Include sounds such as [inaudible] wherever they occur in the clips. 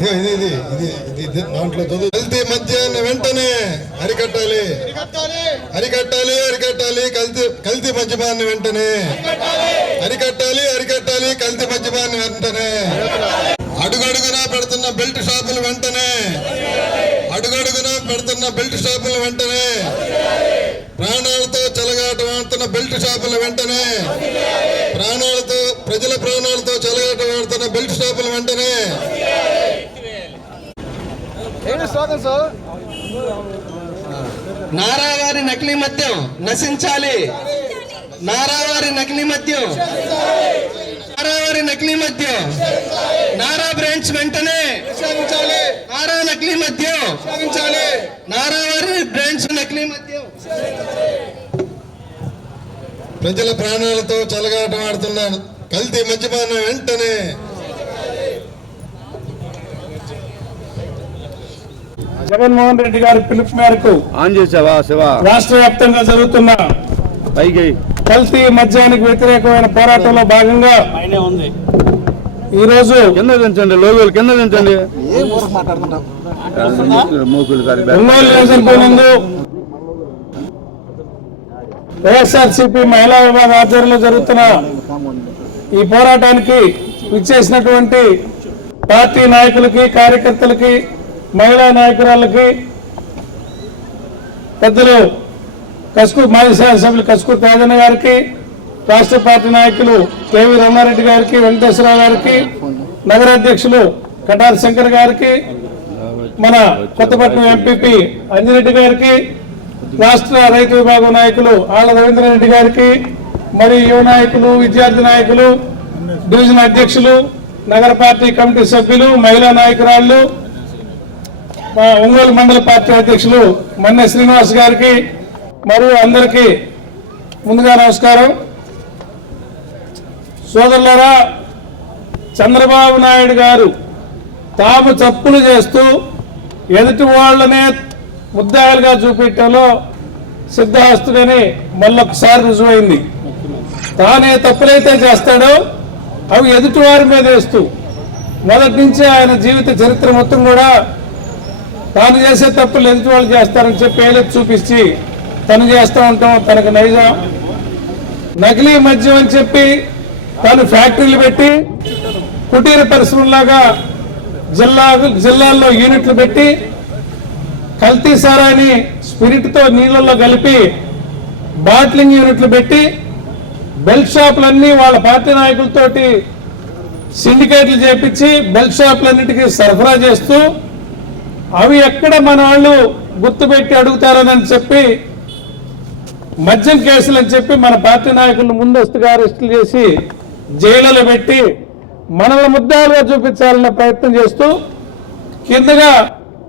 ఇది ఇది ఇది ఇది దాంట్లో కల్తీ మద్యాన్ని వెంటనే అరికట్టాలి. అరికట్టాలి అరికట్టాలి కల్తీ కల్తీ మద్యపాన్ని వెంటనే. అరికట్టాలి అరికట్టాలి కల్తీ మద్యపాన్ని వెంటనే. అడుగడుగున పెడుతున్న బెల్ట్ షాపులు వెంటనే. అడుగడుగున పెడుతున్న బెల్ట్ షాపులు వెంటనే ప్రాణాలతో చెలగాటమాడుతున్న బెల్ట్ షాపుల వెంటనే ప్రాణాలతో ప్రజల ప్రాణాలతో చెలగాటమాడుతున్న బెల్ట్ షాపుల వెంటనే నారావారి నకిలీ మద్యం నశించాలి. నారావారి నకిలీ మద్యం. నారావారి నకిలీ మద్యం. నారా బ్రాంచ్ వెంటనే. నారా నకిలీ మద్యం. నారావారి బ్రాంచ్ నకిలీ మద్యం. ప్రజల ప్రాణాలతో చెలగాటమాడుతున్న కల్తీ మద్యపానం వెంటనే. జగన్మోహన్ రెడ్డి గారి పిలుపు మేరకు ఆన్ చేసావా శివ? రాష్ట్ర వ్యాప్తంగా జరుగుతున్న పైకి. కల్తీ మద్యానికి వ్యతిరేకమైన పోరాటంలో భాగంగా ఈ రోజు కింద దించండి లోగోలు కింద నందు వైఎస్ఆర్సీపీ మహిళా విభాగం ఆధ్వర్యంలో జరుగుతున్న ఈ పోరాటానికి విచ్చేసినటువంటి పార్టీ నాయకులకి కార్యకర్తలకి మహిళా నాయకురాలకి పెద్దలు కసుకు మాజీ శాసనసభ్యులు కసుకు రాజన్న గారికి రాష్ట్ర పార్టీ నాయకులు కేవీ రమణారెడ్డి గారికి వెంకటేశ్వరరావు గారికి నగరాధ్యక్షులు కటార్ శంకర్ గారికి మన కొత్తపట్నం ఎంపీపీ అంజిరెడ్డి గారికి రాష్ట్ర రైతు విభాగం నాయకులు ఆళ్ళ రవీంద్రారెడ్డి గారికి మరి యువ నాయకులు విద్యార్థి నాయకులు డివిజన్ అధ్యక్షులు నగర పార్టీ కమిటీ సభ్యులు మహిళా నాయకురాళ్ళు మా ఒంగోలు మండల పార్టీ అధ్యక్షులు మన్నె శ్రీనివాస్ గారికి మరియు అందరికీ ముందుగా నమస్కారం. సోదరులరా చంద్రబాబు నాయుడు గారు తాము తప్పులు చేస్తూ ఎదుటి వాళ్ళనే ముద్దాయిలుగా చూపించడంలో సిద్ధాస్తుడని మళ్ళొకసారి రుజువైంది. తానే తప్పులైతే చేస్తాడో అవి ఎదుటి వారి మీద వేస్తూ మొదటి నుంచి ఆయన జీవిత చరిత్ర మొత్తం కూడా తాను చేసే తప్పులు ఎదుటి వాళ్ళు చేస్తారని చెప్పి ఏలెత్తి చూపించి తను చేస్తూ ఉంటాం తనకు నైజం. నకిలీ మద్యం అని చెప్పి తాను ఫ్యాక్టరీలు పెట్టి కుటీర పరిశ్రమలాగా జిల్లా జిల్లాల్లో యూనిట్లు పెట్టి కల్తీ సారాన్ని స్పిరిట్తో నీళ్ళల్లో కలిపి బాట్లింగ్ యూనిట్లు పెట్టి బెల్ట్ షాపులన్నీ వాళ్ళ పార్టీ నాయకులతోటి సిండికేట్లు చేపించి బెల్ట్ షాపులన్నిటికీ సరఫరా చేస్తూ అవి ఎక్కడ మన వాళ్ళు గుర్తుపెట్టి అడుగుతారని చెప్పి మద్యం కేసులు అని చెప్పి మన పార్టీ నాయకులను ముందస్తుగా అరెస్టులు చేసి జైలులో పెట్టి మనల్ని ముద్దాలుగా చూపించాలనే ప్రయత్నం చేస్తూ కిందగా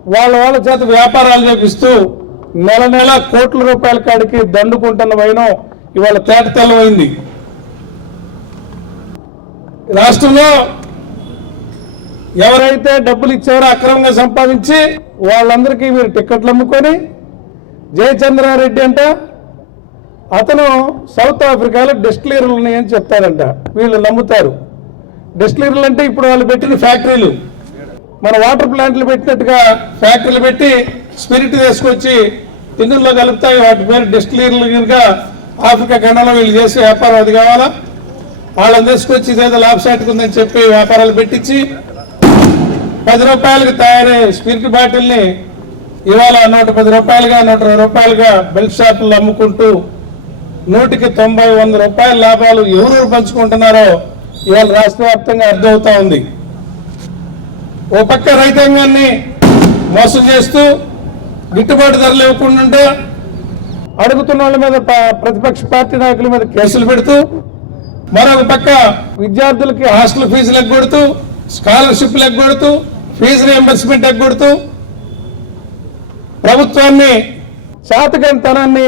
వాళ్ళ వాళ్ళ చేత వ్యాపారాలు చేపిస్తూ నెల నెల కోట్ల రూపాయల కాడికి దండుకుంటున్న వైనం ఇవాళ తేట తెల్లవైంది రాష్ట్రంలో ఎవరైతే డబ్బులు ఇచ్చారో అక్రమంగా సంపాదించి వాళ్ళందరికీ మీరు టిక్కెట్లు అమ్ముకొని జయచంద్రారెడ్డి అంట అతను సౌత్ ఆఫ్రికాలో డెస్టిలరీలు ఉన్నాయని చెప్తారంట వీళ్ళు నమ్ముతారు. డెస్టిలరీలు అంటే ఇప్పుడు వాళ్ళు పెట్టిన ఫ్యాక్టరీలు. మన వాటర్ ప్లాంట్లు పెట్టినట్టుగా ఫ్యాక్టరీలు పెట్టి స్పిరిట్ తీసుకొచ్చి తిన్నుల్లో కలుపుతాయి. వాటి పేరు డెస్టిలరీలు కనుక ఆఫ్రికా ఖండంలో వీళ్ళు చేసే వ్యాపారం అది కావాలా? వాళ్ళని తీసుకొచ్చి ఇదేదో లాభ ఉందని చెప్పి వ్యాపారాలు పెట్టించి పది రూపాయలకు తయారయ్యే స్పిరిట్ బాటిల్ని ఇవాళ నూట పది రూపాయలుగా నూట ఇరవై రూపాయలుగా బెల్ట్ షాపుల్లో అమ్ముకుంటూ నూటికి తొంభై వంద రూపాయల లాభాలు ఎవరు పంచుకుంటున్నారో ఇవాళ రాష్ట్ర వ్యాప్తంగా అర్థమవుతా ఉంది. ఓ పక్క రైతాంగాన్ని మోసం చేస్తూ గిట్టుబాటు ధరలు ఇవ్వకుండా అడుగుతున్న వాళ్ళ మీద ప- ప్రతిపక్ష పార్టీ నాయకుల మీద కేసులు పెడుతూ మరొక పక్క విద్యార్థులకి హాస్టల్ ఫీజులు ఎగ్గొడుతూ స్కాలర్షిప్లు ఎగ్గొడుతూ ఫీజు రియంబర్స్మెంట్ ఎగ్గొడుతూ ప్రభుత్వాన్ని శాతకంతనాన్ని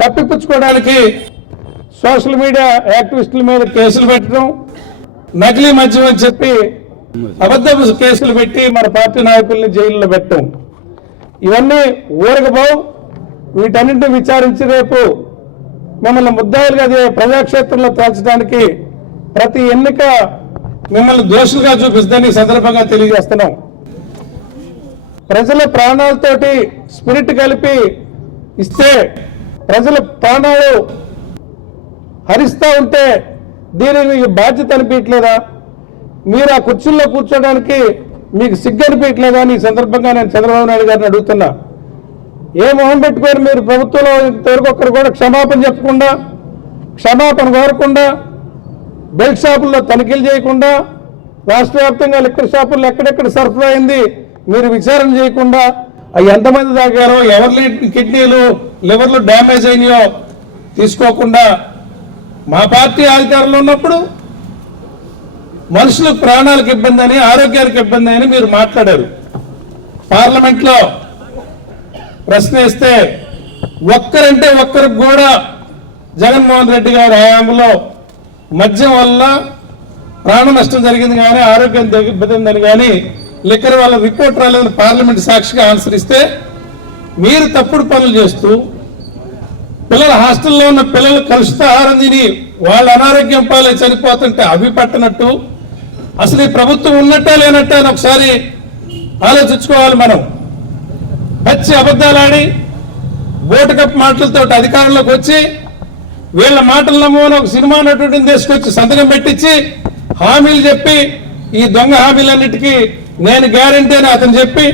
కప్పిపుచ్చుకోవడానికి సోషల్ మీడియా యాక్టివిస్టుల మీద కేసులు పెట్టడం నకిలీ మద్యం అని చెప్పి అబద్ధపు కేసులు పెట్టి మన పార్టీ నాయకుల్ని జైల్లో పెట్టడం. ఇవన్నీ ఊరకపోవు. వీటన్నింటిని విచారించి రేపు మిమ్మల్ని ముద్దాయిలుగా అదే ప్రజాక్షేత్రంలో తేల్చడానికి ప్రతి ఎన్నిక మిమ్మల్ని దోషులుగా చూపిస్తుందని సందర్భంగా తెలియజేస్తున్నాం. ప్రజల ప్రాణాలతోటి స్పిరిట్ కలిపి ఇస్తే ప్రజల ప్రాణాలు హరిస్తూ ఉంటే దీనికి మీకు బాధ్యత అనిపించట్లేదా? మీరు ఆ కుర్చీల్లో కూర్చోడానికి మీకు సిగ్గు అనిపించట్లేదా అని ఈ సందర్భంగా నేను చంద్రబాబు నాయుడు గారిని అడుగుతున్నా. ఏ మొహం పెట్టుకొని మీరు? ప్రభుత్వంలో ఇంతవరకు ఒక్కరు కూడా క్షమాపణ చెప్పకుండా క్షమాపణ కోరకుండా బెల్ట్ షాపుల్లో తనిఖీలు చేయకుండా రాష్ట్ర వ్యాప్తంగా లిక్కర్ షాపుల్లో ఎక్కడెక్కడ సరఫరా అయింది మీరు విచారణ చేయకుండా అవి ఎంతమంది తాగారో ఎవరి కిడ్నీలు లివర్లు డ్యామేజ్ అయినాయో తీసుకోకుండా మా పార్టీ అధికారంలో ఉన్నప్పుడు మనుషులకు ప్రాణాలకు ఇబ్బంది అని ఆరోగ్యానికి ఇబ్బంది అని మీరు మాట్లాడారు. పార్లమెంట్లో ప్రశ్న ఇస్తే ఒక్కరంటే ఒక్కరికి కూడా జగన్మోహన్ రెడ్డి గారి హయాంలో మద్యం వల్ల ప్రాణ నష్టం జరిగింది కానీ ఆరోగ్యం దెబ్బతిందని కానీ లిక్కర్ వల్ల రిపోర్ట్ రాలేదని పార్లమెంట్ సాక్షిగా ఆన్సర్ ఇస్తే మీరు తప్పుడు పనులు చేస్తూ పిల్లల హాస్టల్లో ఉన్న పిల్లలు కలుషిత ఆహారం తిని వాళ్ళ అనారోగ్యం పాలై చనిపోతుంటే అవి పట్టనట్టు అసలు ఈ ప్రభుత్వం ఉన్నట్టే లేనట్టే అని ఒకసారి ఆలోచించుకోవాలి మనం. పచ్చి అబద్ధాలాడి ఓటు కప్ మాటలతో అధికారంలోకి వచ్చి వీళ్ళ మాటలు నమ్మని ఒక సినిమా నటుడిని తీసుకొచ్చి సంతకం పెట్టించి హామీలు చెప్పి ఈ దొంగ హామీలన్నిటికీ నేను గ్యారంటీ అని అతను చెప్పి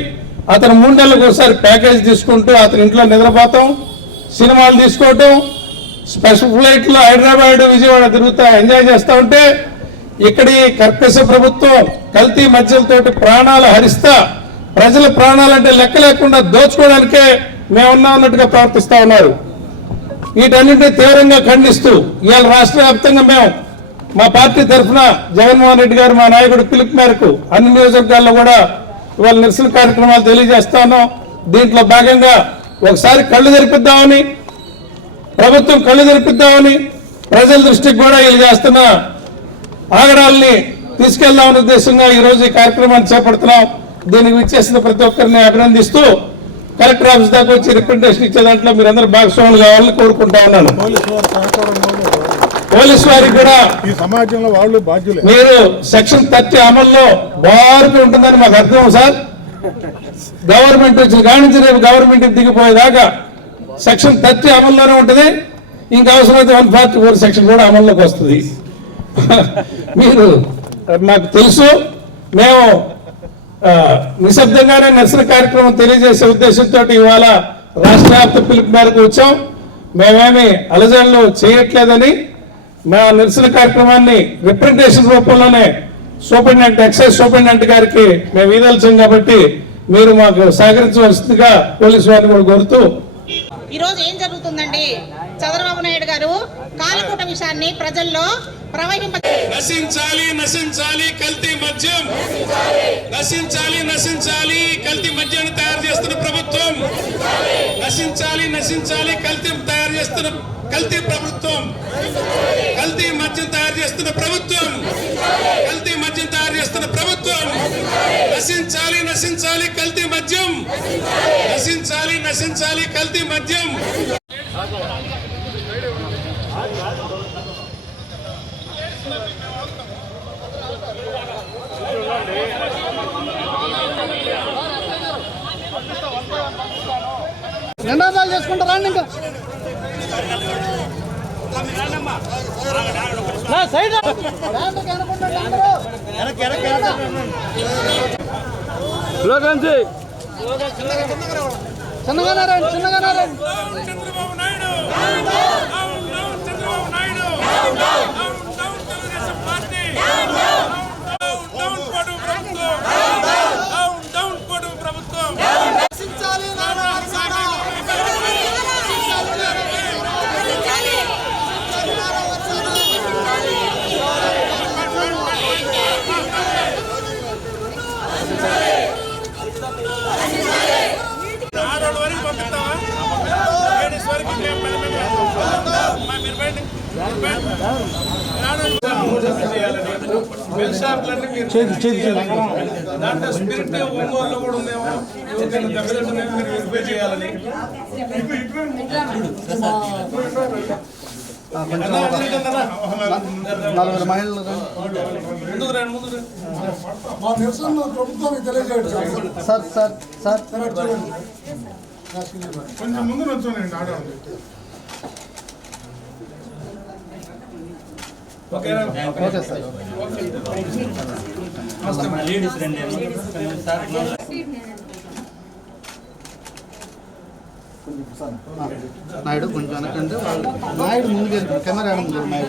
అతను మూడు నెలలకు ఒకసారి ప్యాకేజ్ తీసుకుంటూ అతని ఇంట్లో నిద్రపోతాం సినిమాలు తీసుకోవటం స్పెషల్ ఫ్లైట్లో హైదరాబాద్ విజయవాడ తిరుగుతా ఎంజాయ్ చేస్తూ ఉంటే ఇక్కడ ఈ కర్కశ ప్రభుత్వం కల్తీ మధ్యలతోటి ప్రాణాలు హరిస్తా ప్రజల ప్రాణాలంటే లెక్క లేకుండా దోచుకోవడానికే మేమున్నా ఉన్నట్టుగా ప్రవర్తిస్తా ఉన్నారు. వీటన్నింటినీ తీవ్రంగా ఖండిస్తూ ఇవాళ రాష్ట్ర వ్యాప్తంగా మేము మా పార్టీ తరఫున జగన్మోహన్ రెడ్డి గారు మా నాయకుడు పిలుపు మేరకు అన్ని నియోజకవర్గాల్లో కూడా ఇవాళ నిరసన కార్యక్రమాలు తెలియజేస్తాను. దీంట్లో భాగంగా ఒకసారి కళ్ళు తెరిపిద్దామని ప్రభుత్వం కళ్ళు తెరిపిద్దామని ప్రజల దృష్టికి కూడా వీళ్ళు చేస్తున్న ఆగడాల్ని తీసుకెళ్దామనే ఉద్దేశంగా ఈరోజు ఈ కార్యక్రమాన్ని చేపడుతున్నాం. దీనికి విచ్చేసిన ప్రతి ఒక్కరిని అభినందిస్తూ కలెక్టర్ ఆఫీస్ దాకా వచ్చి రిప్రజెంటేషన్ ఇచ్చే దాంట్లో మీరందరూ భాగస్వాములు కావాలని కోరుకుంటా ఉన్నాను. పోలీసు వారికి కూడా ఈ సమాజంలో వాళ్ళు బాధ్యులే. మీరు సెక్షన్ థర్టీ అమల్లో బారుగా ఉంటుందని మాకు అర్థం సార్. గవర్నమెంట్ వచ్చిన కాడి నుంచి రేపు గవర్నమెంట్ దిగిపోయేదాకా సెక్షన్ థర్టీ అమల్లోనే ఉంటుంది. ఇంకా అవసరమైతే వన్ ఫార్టీ ఫోర్ సెక్షన్ కూడా అమల్లోకి వస్తుంది. [laughs] మీరు మాకు తెలుసు మేము నిశ్శబ్దంగానే నిరసన కార్యక్రమం తెలియజేసే ఉద్దేశంతో ఇవాళ రాష్ట్ర వ్యాప్త పిలుపు మేరకు వచ్చాం. మేమేమి అలజడులు చేయట్లేదని మా నిరసన కార్యక్రమాన్ని రిప్రజెంటేషన్ రూపంలోనే సూపరింటెండెంట్ ఎక్సైజ్ సూపరింటెండెంట్ గారికి మేము ఈదల్చాం కాబట్టి మీరు మాకు సహకరించవలసిందిగా పోలీసు వారిని కూడా కోరుతూ ఈ రోజు ఏం జరుగుతుందండి? చంద్రబాబు నాయుడు గారు కాలకూట విషయాన్ని ప్రజల్లో నశించాలి నశించాలి కల్తీ మద్యం. నశించాలి నశించాలి కల్తీ మద్యాన్ని తయారు చేస్తున్న ప్రభుత్వం. నశించాలి నశించాలి కల్తీ తయారు చేస్తున్న కల్తీ ప్రభుత్వం. కల్తీ మద్యం తయారు చేస్తున్న ప్రభుత్వం. కల్తీ మద్యం తయారు చేస్తున్న ప్రభుత్వం. నశించాలి నశించాలి కల్తీ మద్యం. నశించాలి నశించాలి కల్తీ మద్యం. నినాదాలు చేసుకుంటారా ఇంకా. సైడ్ లోకాంచి చిన్నగానే రండి చిన్నగానే రండి Chandrababu Naidu down down Chandrababu Naidu down down Telugu Desam party down down కొడు ప్రభుత్వం డౌన్ డౌన్ కొడు ప్రభుత్వం ఆడవాళ్ళ వరకు పంపిస్తావా లేడీస్ వరకు మేము పని పని చేస్తాం. మా మీరు బయట మీరు బయట. బెల్ షాపులన్నీ మీరు దాంట్లో స్పిరిట్ ఒంగోలు కూడా ఉందేమో? దెబ్బతింటుందేమో మీరు వెరిఫై చేయాలని. నలుగురు మహిళలు రండి. మా నిరసన ప్రభుత్వానికి తెలియజేయడం సార్. సార్ సార్ కొంచెం ముందు నుంచోనండి ఆడ ఉంది ఓకే సార్ నాయుడు కొంచెం వెనకండి నాయుడు ముందు కెమెరా ముందు నాయుడు.